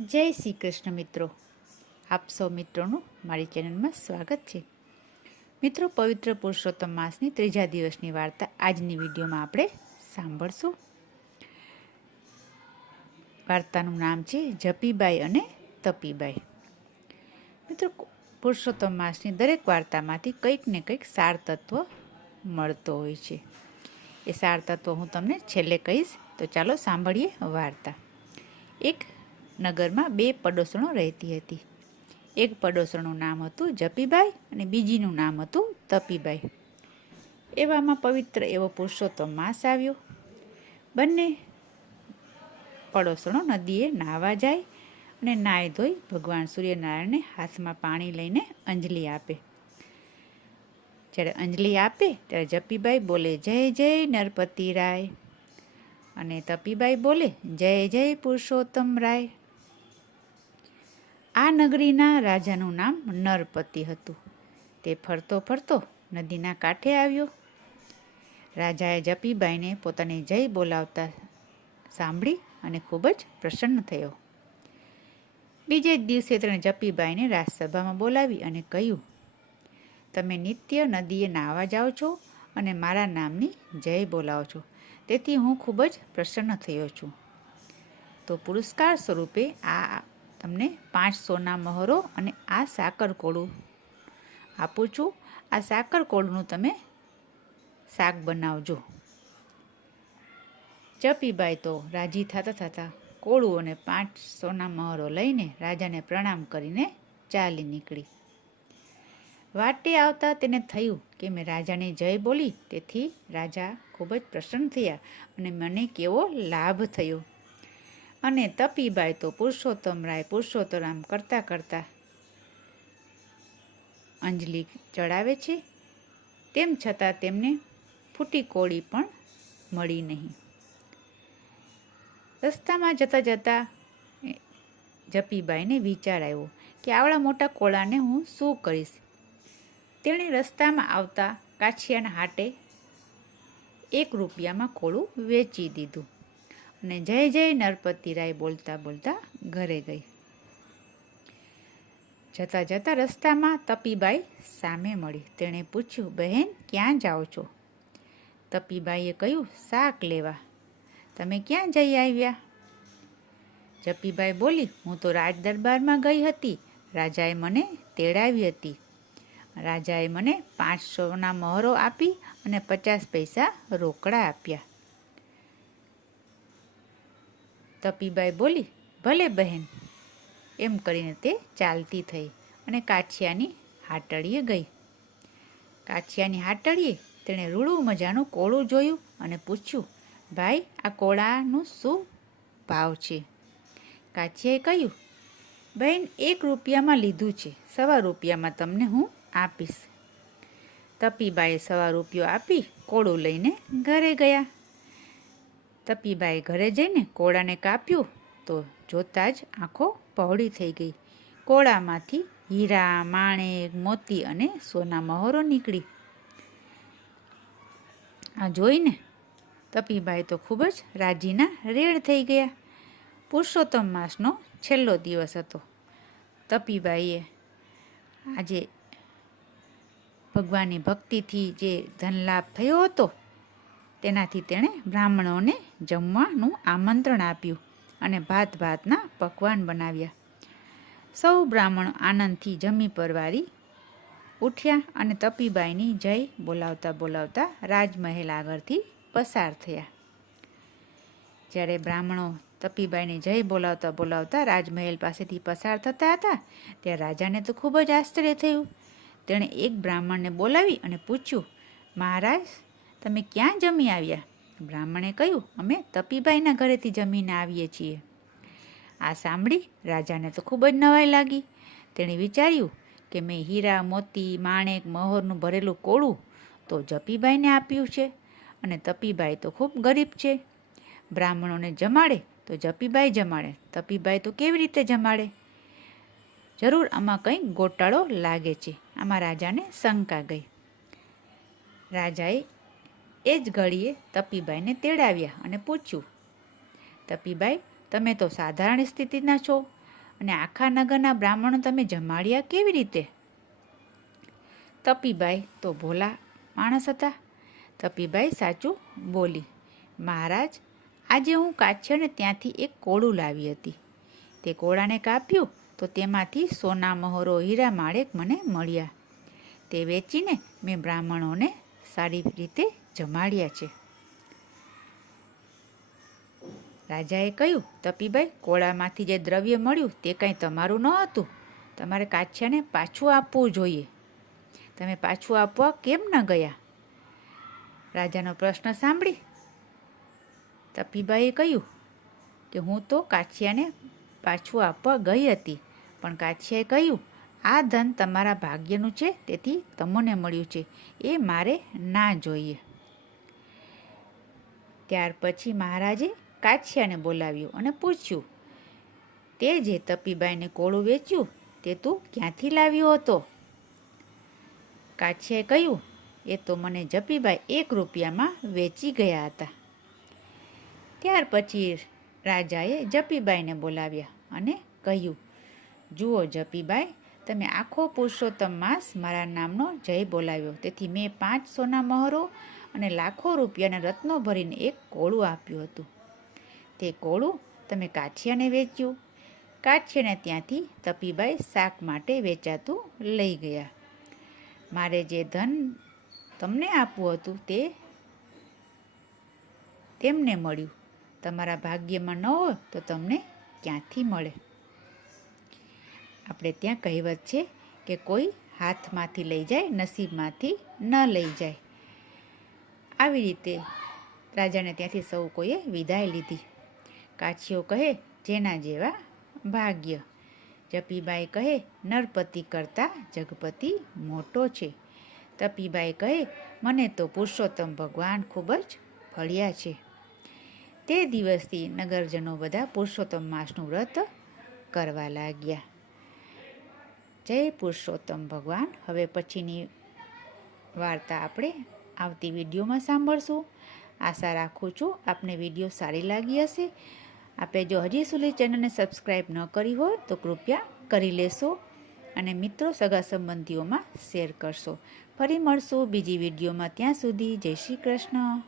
જય શ્રી કૃષ્ણ મિત્રો, આપ સૌ મિત્રોનું મારી ચેનલમાં સ્વાગત છે. મિત્રો, પવિત્ર પુરુષોત્તમ માસની ત્રીજા દિવસની વાર્તા આજની વિડીયોમાં આપણે સાંભળશું. વાર્તાનું નામ છે જપીબાઈ અને તપીબાઈ. મિત્રો, પુરુષોત્તમ માસની દરેક વાર્તામાંથી કંઈક ને કંઈક સાર તત્વ મળતો હોય છે. એ સાર તત્વ હું તમને છેલ્લે કહીશ, તો ચાલો સાંભળીએ વાર્તા. એક નગરમાં બે પડોસણો રહેતી હતી. એક પડોસણનું નામ હતું જપીબાઈ અને બીજીનું નામ હતું તપીબાઈ. એવામાં પવિત્ર એવો પુરુષોત્તમ માસ આવ્યો. બંને પડોસણો નદીએ નાહવા જાય અને નાહી ધોઈ ભગવાન સૂર્યનારાયણને હાથમાં પાણી લઈને અંજલિ આપે. જ્યારે અંજલિ આપે ત્યારે જપીબાઈ બોલે, જય જય નરપતિ રાય, અને તપીબાઈ બોલે, જય જય પુરુષોત્તમ રાય. આ નગરીના રાજાનું નામ નરપતિ હતું. તે ફરતો ફરતો નદીના કાંઠે આવ્યો. રાજાએ જપીબાઈને પોતાની જય બોલાવતા સાંભળી અને ખૂબ જ પ્રસન્ન થયો. બીજે જ દિવસે તેણે જપીબાઈને રાજસભામાં બોલાવી અને કહ્યું, તમે નિત્ય નદીએ નાહવા જાઓ છો અને મારા નામની જય બોલાવો છો, તેથી હું ખૂબ જ પ્રસન્ન થયો છું. તો પુરસ્કાર સ્વરૂપે આ તમને 5 સોના મહોરો અને આ સાકર કોળું આપું છું. આ સાકર કોળુંનું તમે શાક બનાવજો. જપીબાઈ તો રાજી થતા થતા કોળું અને 5 સોના મહોરો લઈને રાજાને પ્રણામ કરીને ચાલી નીકળી. વાટે આવતા તેને થયું કે મેં રાજાને જય બોલી, તેથી રાજા ખૂબ જ પ્રસન્ન થયા અને મને કેવો લાભ થયો. અને તપીબાઈ તો પુરુષોત્તમ રાય પુરુષોત્તમ કરતાં કરતાં અંજલિ ચડાવે છે. તેમ છતાં તેમને ફૂટી કોળી પણ મળી નહીં. રસ્તામાં જતાં જતાં જપીબાઈને વિચાર આવ્યો કે આવડા મોટા કોળાને હું શું કરીશ. તેણે રસ્તામાં આવતા કાછિયાના હાટે 1 રૂપિયામાં કોળું વેચી દીધું અને જય જય નરપતિ રાય બોલતા બોલતા ઘરે ગઈ. જતાં જતાં રસ્તામાં તપીબાઈ સામે મળી. તેણે પૂછ્યું, બહેન ક્યાં જાઓ છો? તપીબાઈએ કહ્યું, શાક લેવા. તમે ક્યાં જઈ આવ્યા? જપીબાઈ બોલી, હું તો રાજ દરબારમાં ગઈ હતી. રાજાએ મને તેડાવી હતી. રાજાએ મને 5 સોના મહોરો આપી અને 50 પૈસા રોકડા આપ્યા. તપીબાઈ બોલી, ભલે બહેન. એમ કરીને તે ચાલતી થઈ અને કાછિયાની હાટડીએ ગઈ. કાછિયાની હાટડીએ તેણે રૂડું મજાનું કોળું જોયું અને પૂછ્યું, ભાઈ, આ કોળાનું શું ભાવ છે? કાછિયાએ કહ્યું, બહેન, 1 રૂપિયામાં લીધું છે. 1.25 રૂપિયામાં તમને હું આપીશ. તપીબાઈએ 1.25 રૂપિયો આપી કોળું લઈને ઘરે ગયા. તપીબાઈએ ઘરે જઈને કોળાને કાપ્યું તો જોતાં જ આંખો પહોળી થઈ ગઈ. કોળામાંથી હીરા, માણેક, મોતી અને સોના મહોરો નીકળી. આ જોઈને તપીબાઈ તો ખૂબ જ રાજીના રેડ થઈ ગયા. પુરુષોત્તમ માસનો છેલ્લો દિવસ હતો. તપીબાઈએ આજે ભગવાનની ભક્તિથી જે ધનલાભ થયો હતો, તેનાથી તેણે બ્રાહ્મણોને જમવાનું આમંત્રણ આપ્યું અને ભાતના પકવાન બનાવ્યા. સૌ બ્રાહ્મણો આનંદથી જમી પરવારી ઉઠ્યા અને તપીબાઈની જય બોલાવતા બોલાવતા રાજમહેલ આગળથી પસાર થયા. જ્યારે બ્રાહ્મણો તપીબાઈને જય બોલાવતા બોલાવતા રાજમહેલ પાસેથી પસાર થતા હતા, ત્યારે રાજાને તો ખૂબ જ આશ્ચર્ય થયું. તેણે એક બ્રાહ્મણને બોલાવી અને પૂછ્યું, મહારાજ, તમે ક્યાં જમી આવ્યા? બ્રાહ્મણે કહ્યું, અમે તપીબાઈના ઘરેથી જમીને આવીએ છીએ. આ સાંભળી રાજાને તો ખૂબ જ નવાઈ લાગી. તેણે વિચાર્યું કે મેં હીરા, મોતી, માણેક, મહોરનું ભરેલું કોળું તો જપીબાઈને આપ્યું છે અને તપીબાઈ તો ખૂબ ગરીબ છે. બ્રાહ્મણોને જમાડે તો જપીબાઈ જમાડે, તપીબાઈ તો કેવી રીતે જમાડે? જરૂર આમાં કંઈક ગોટાળો લાગે છે. આમાં રાજાને શંકા ગઈ. રાજાએ એ જ ઘડીએ તપીબાઈને તેડાવ્યા અને પૂછ્યું, તપીબાઈ, તમે તો સાધારણ સ્થિતિના છો, અને આખા નગરના બ્રાહ્મણો તમે જમાડ્યા કેવી રીતે? તપીબાઈ તો ભોલા માણસ હતા. તપીબાઈ સાચું બોલી, મહારાજ, આજે હું કાછિયાને ત્યાંથી એક કોળું લાવી હતી. તે કોળાને કાપ્યું તો તેમાંથી સોના મહોરો હીરા માણેક મને મળ્યા. તે વેચીને મેં બ્રાહ્મણોને સારી રીતે જમાડ્યા છે. રાજાએ કહ્યું, તપીબાઈ, કોળામાંથી જે દ્રવ્ય મળ્યું તે કંઈ તમારું ન હતું. તમારે કાછિયાને પાછું આપવું જોઈએ. તમે પાછું આપવા કેમ ન ગયા? રાજાનો પ્રશ્ન સાંભળી તપીબાઈએ કહ્યું કે હું તો કાછિયાને પાછું આપવા ગઈ હતી, પણ કાછિયાએ કહ્યું, આ ધન તમારા ભાગ્યનું છે, તેથી તમને મળ્યું છે, એ મારે ના જોઈએ. ત્યાર પછી મહારાજે કાછિયાને બોલાવ્યો અને પૂછ્યું, તે જે તપીબાઈને કોળું વેચ્યું તે તું ક્યાંથી લાવ્યો હતો? કાછિયાએ કહ્યું, એ તો મને જપીબાઈ 1 રૂપિયામાં વેચી ગયા હતા. ત્યાર પછી રાજાએ જપીબાઈને બોલાવ્યા અને કહ્યું, જુઓ જપીબાઈ, તમે આખો પુરુષોત્તમ માસ મારા નામનો જય બોલાવ્યો, તેથી મેં 5 સોના મહોરો અને લાખો રૂપિયાના રત્નો ભરીને એક કોળું આપ્યું હતું. તે કોળું તમે કાછિયાને વેચ્યું. કાછિયાને ત્યાંથી તપીબાઈ શાક માટે વેચાતું લઈ ગયા. મારે જે ધન તમને આપવું હતું તે તેમને મળ્યું. તમારા ભાગ્યમાં ન હોય તો તમને ક્યાંથી મળે? આપણે ત્યાં કહેવત છે કે કોઈ હાથમાંથી લઈ જાય, નસીબમાંથી ન લઈ જાય. આવી રીતે રાજાને ત્યાંથી સૌ કોઈએ વિદાય લીધી. કાછિયો કહે, જેના જેવા ભાગ્ય. જપીબાઈ કહે, નરપતિ કરતાં જગપતિ મોટો છે. તપીબાઈ કહે, મને તો પુરુષોત્તમ ભગવાન ખૂબ જ ફળ્યા છે. તે દિવસથી નગરજનો બધા પુરુષોત્તમ માસનું વ્રત કરવા લાગ્યા. જય પુરુષોત્તમ ભગવાન. હવે પછીની વાર્તા આપણે આવતી વિડીયોમાં સાંભળશું. આશા રાખું છું આપને વિડીયો સારી લાગી હશે. આપણે જો હજી સુધી ચેનલને સબસ્ક્રાઈબ ન કરી હોય તો કૃપયા કરી લેશો અને મિત્રો સગા સંબંધીઓમાં શેર કરશો. ફરી મળશું બીજી વિડીયોમાં. ત્યાં સુધી જય શ્રી કૃષ્ણ.